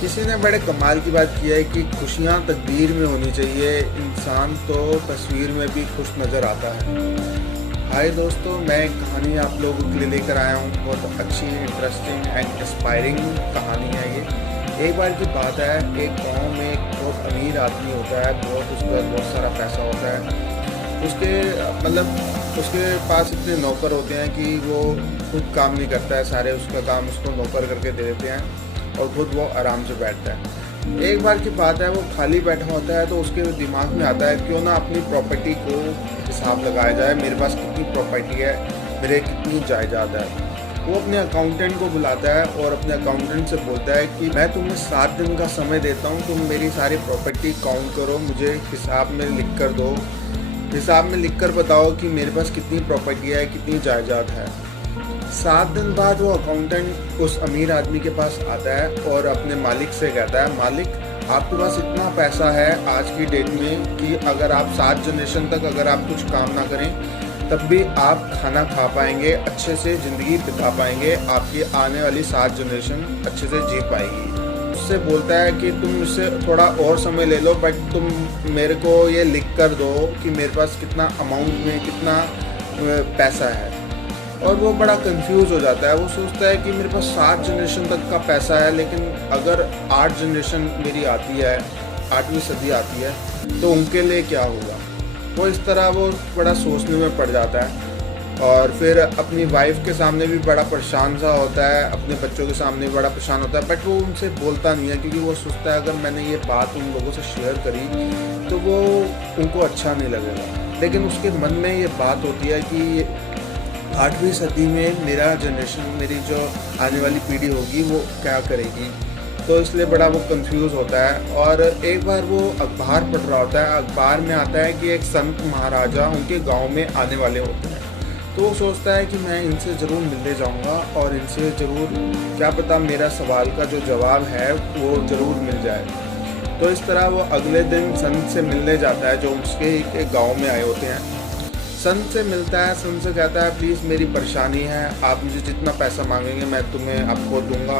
किसी ने बड़े कमाल की बात की है कि खुशियाँ तकदीर में होनी चाहिए, इंसान तो तस्वीर में भी खुश नज़र आता है। हाय दोस्तों, मैं एक कहानी आप लोगों के लिए लेकर आया हूँ। बहुत अच्छी, इंटरेस्टिंग एंड इंस्पायरिंग कहानी है ये। एक बार की बात है, एक गांव में एक बहुत अमीर आदमी होता है, उसके पास बहुत सारा पैसा होता है। उसके पास इतने नौकर होते हैं कि वो खुद काम नहीं करता है, सारे उसका काम उसको नौकर करके दे देते हैं और खुद वो आराम से बैठता है। एक बार की बात है, वो खाली बैठा होता है तो उसके दिमाग में आता है क्यों ना अपनी प्रॉपर्टी को हिसाब लगाया जाए, मेरे पास कितनी प्रॉपर्टी है, मेरे कितनी जायदाद है। वो अपने अकाउंटेंट को बुलाता है और अपने अकाउंटेंट से बोलता है कि मैं तुम्हें 7 दिन का समय देता हूँ, तुम मेरी सारी प्रॉपर्टी काउंट करो, मुझे हिसाब में लिख कर दो, हिसाब में लिख कर बताओ कि मेरे पास कितनी प्रॉपर्टी है, कितनी जायदाद है। 7 दिन बाद वो अकाउंटेंट उस अमीर आदमी के पास आता है और अपने मालिक से कहता है, मालिक आपके पास इतना पैसा है आज की डेट में कि अगर आप 7 जनरेशन तक अगर आप कुछ काम ना करें तब भी आप खाना खा पाएंगे, अच्छे से ज़िंदगी बिता पाएंगे, आपकी आने वाली 7 जनरेशन अच्छे से जी पाएगी। उससे बोलता है कि तुम मुझसे थोड़ा और समय ले लो, बट तुम मेरे को ये लिख कर दो कि मेरे पास कितना अमाउंट में कितना पैसा है। और वो बड़ा कंफ्यूज हो जाता है। वो सोचता है कि मेरे पास 7 जनरेशन तक का पैसा है, लेकिन अगर 8 जनरेशन मेरी आती है, 8वीं सदी आती है, तो उनके लिए क्या होगा। वो इस तरह वो बड़ा सोचने में पड़ जाता है और फिर अपनी वाइफ के सामने भी बड़ा परेशान सा होता है, अपने बच्चों के सामने भी बड़ा परेशान होता है, बट वो उनसे बोलता नहीं है क्योंकि वो सोचता है अगर मैंने ये बात उन लोगों से शेयर करी तो वो उनको अच्छा नहीं लगेगा। लेकिन उसके मन में ये बात होती है कि 8वीं सदी में मेरा जनरेशन, मेरी जो आने वाली पीढ़ी होगी वो क्या करेगी। तो इसलिए बड़ा वो कंफ्यूज होता है। और एक बार वो अखबार पढ़ रहा होता है, अखबार में आता है कि एक संत महाराजा उनके गांव में आने वाले होते हैं। तो वो सोचता है कि मैं इनसे ज़रूर मिलने जाऊंगा और इनसे ज़रूर, क्या पता मेरा सवाल का जो जवाब है वो ज़रूर मिल जाए। तो इस तरह वो अगले दिन संत से मिलने जाता है जो उसके एक गाँव में आए होते हैं। संत से मिलता है, संत से कहता है प्लीज़ मेरी परेशानी है, आप मुझे जितना पैसा मांगेंगे मैं तुम्हें आपको दूंगा,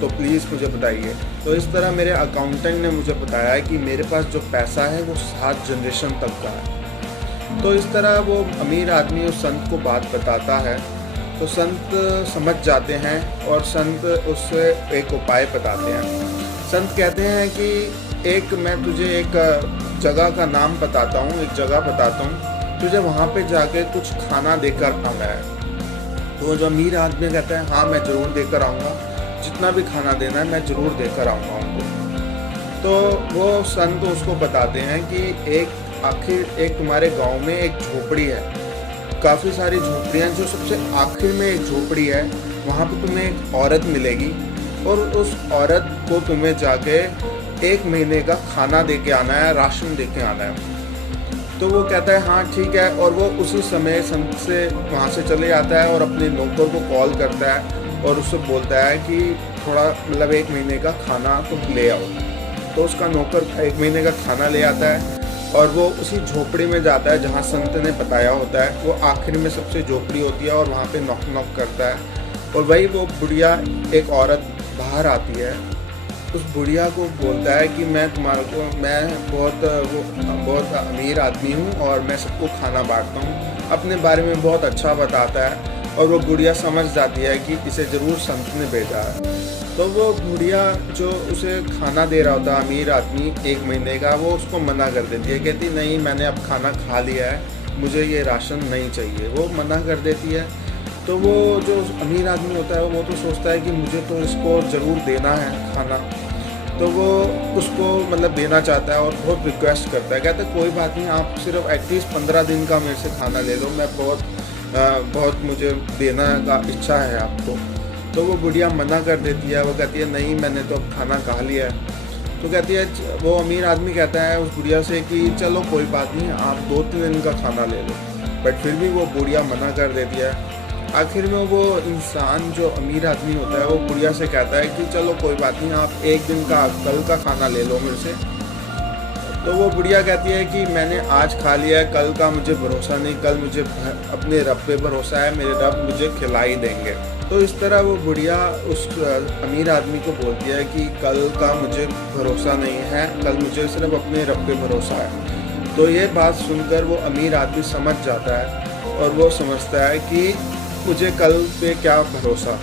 तो प्लीज़ मुझे बताइए। तो इस तरह मेरे अकाउंटेंट ने मुझे बताया कि मेरे पास जो पैसा है वो 7 जनरेशन तक का है। तो इस तरह वो अमीर आदमी उस संत को बात बताता है तो संत समझ जाते हैं और संत उससे एक उपाय बताते हैं। संत कहते हैं कि मैं तुझे एक जगह का नाम बताता हूँ, एक जगह बताता हूँ, तुझे वहाँ पे जाके कुछ खाना देकर आना है। तो वो जो अमीर आदमी कहता है हाँ मैं ज़रूर देकर आऊँगा, जितना भी खाना देना है मैं ज़रूर देकर आऊँगा उनको। तो वो संत उसको बताते हैं कि एक तुम्हारे गांव में एक झोपड़ी है, काफ़ी सारी झोपड़ियाँ, जो सबसे आखिर में एक झोपड़ी है, वहाँ पे तुम्हें एक औरत मिलेगी और उस औरत को तुम्हें जाके 1 महीने का खाना दे के आना है, राशन दे के आना है। तो वो कहता है हाँ ठीक है, और वो उसी समय संत से वहाँ से चले जाता है और अपने नौकर को कॉल करता है और उससे बोलता है कि थोड़ा 1 महीने का खाना तुम ले आओ। तो उसका नौकर 1 महीने का खाना ले आता है और वो उसी झोपड़ी में जाता है जहाँ संत ने बताया होता है। वो आखिर में सबसे झोपड़ी होती है और वहाँ पे नॉक नॉक करता है और वही वो बुढ़िया, एक औरत बाहर आती है। उस बुढ़िया को बोलता है कि मैं बहुत अमीर आदमी हूँ और मैं सबको खाना बांटता हूँ, अपने बारे में बहुत अच्छा बताता है। और वो बुढ़िया समझ जाती है कि इसे ज़रूर संत ने भेजा है। तो वो बुढ़िया जो उसे खाना दे रहा होता है, अमीर आदमी 1 महीने का, वो उसको मना कर देती है, कहती नहीं मैंने अब खाना खा लिया है, मुझे ये राशन नहीं चाहिए। वो मना कर देती है। तो वो जो अमीर आदमी होता है वो तो सोचता है कि मुझे तो इसको ज़रूर देना है खाना। तो वो उसको देना चाहता है और बहुत रिक्वेस्ट करता है, कहता है कोई बात नहीं, आप सिर्फ एटलीस्ट 15 दिन का मेरे से खाना ले लो, मैं बहुत मुझे देना का इच्छा है आपको। तो वो बुढ़िया मना कर देती है। वो कहती है नहीं मैंने तो अब खाना खा लिया है। तो कहती है, वो अमीर आदमी कहता है उस बुढ़िया से कि चलो कोई बात नहीं, आप 2-3 दिन का खाना ले लो, बट फिर भी वो बुढ़िया मना कर देती है। आखिर में वो इंसान जो अमीर आदमी होता है वो बुढ़िया से कहता है कि चलो कोई बात नहीं, आप 1 दिन का कल का खाना ले लो मेरे से। तो वो बुढ़िया कहती है कि मैंने आज खा लिया है, कल का मुझे भरोसा नहीं, कल मुझे अपने रब पे भरोसा है, मेरे रब मुझे खिला ही देंगे। तो इस तरह वो बुढ़िया उस अमीर आदमी को बोलती है कि कल का मुझे भरोसा नहीं है, कल मुझे सिर्फ अपने रब पे भरोसा है। तो ये बात सुनकर वो अमीर आदमी समझ जाता है और वो समझता है कि मुझे कल पे क्या भरोसा।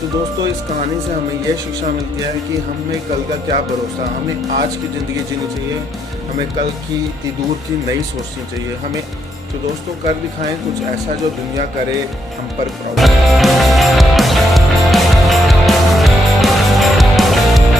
तो दोस्तों, इस कहानी से हमें यह शिक्षा मिलती है कि हमें कल का क्या भरोसा, हमें आज की ज़िंदगी जीनी चाहिए, हमें कल की इतनी दूर की नहीं सोचनी चाहिए। हमें तो दोस्तों कर दिखाएं कुछ ऐसा जो दुनिया करे हम पर प्राउड।